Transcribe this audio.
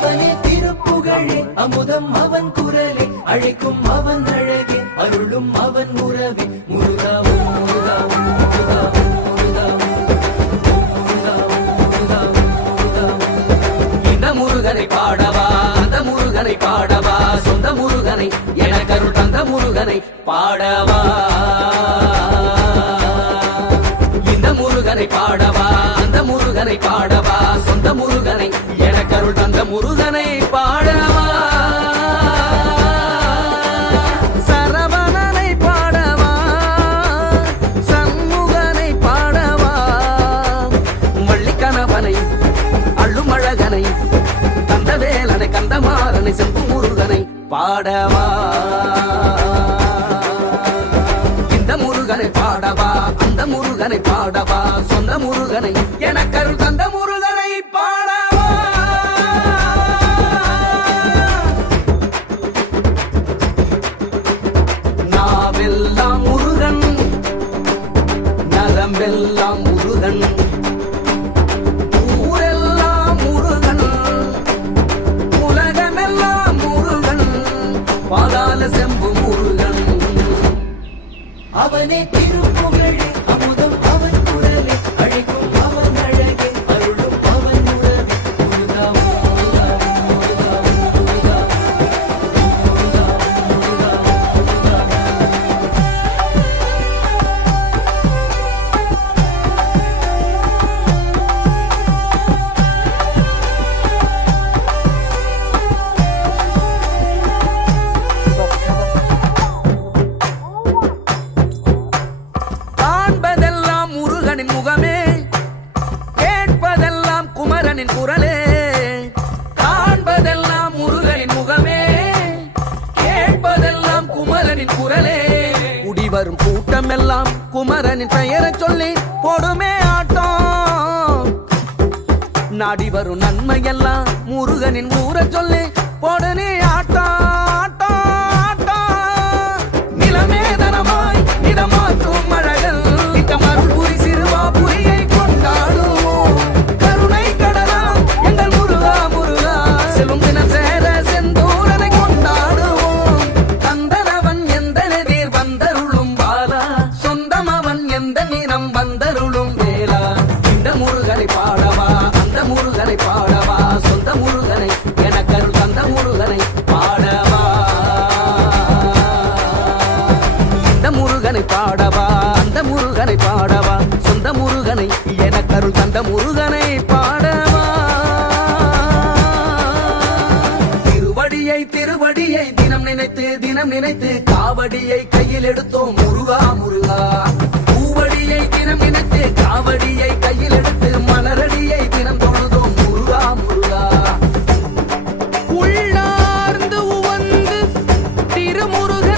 அவனே திருப்புகழே. அமுதம் அவன் குரலே அழைக்கும் அவன் அழகே. அருளும் அவன் உறவே. முருகாவும் முருகாவும் முருகாவும் முருகாவும் இந்த முருகனை பாடவா அந்த முருகனை பாடவா? சொந்த முருகனை எனக்கருள் தந்த முருகனை பாடவா? இந்த முருகனை பாடவா அந்த முருகனை பாடவா? சொந்த முருகனை எனக்கருள் முருகனை பாடவா? சரவணனை பாடவா? சண்முகனை பாடவா? வள்ளிக்கணவனை அள்ளுமழகனை கந்தவேலனை கந்தமாறனை செம்பு முருகனை பாடவா? இந்த முருகனை பாடவா? அந்த முருகனை பாடவா? சொந்த முருகனை எனக்கருள் தந்த நலமெல்லாம் முருகன். ஊரெல்லாம் முருகன். உலகமெல்லாம் முருகன். பாதாள செம்பு முருகன். கூட்டமெல்லாம் குமரனின் பெயரை சொல்லி கொடுமே ஆட்டம். நாடி வரும் நன்மையெல்லாம் முருகனின் ஊரை சொல்லி போடனே ஆட்டம். அருள் தந்த முருகனை பாடவா? திருவடியை திருவடியை தினம் நினைத்து தினம் நினைத்து காவடியை கையில் எடுத்தோம். முருகா முருகா. பூவடியை தினம் நினைத்து காவடியை கையில் எடுத்து மலரடியை தினம் தொழுதோம். முருகா முருகா. உள்ளார்ந்து உவந்து திருமுருகன்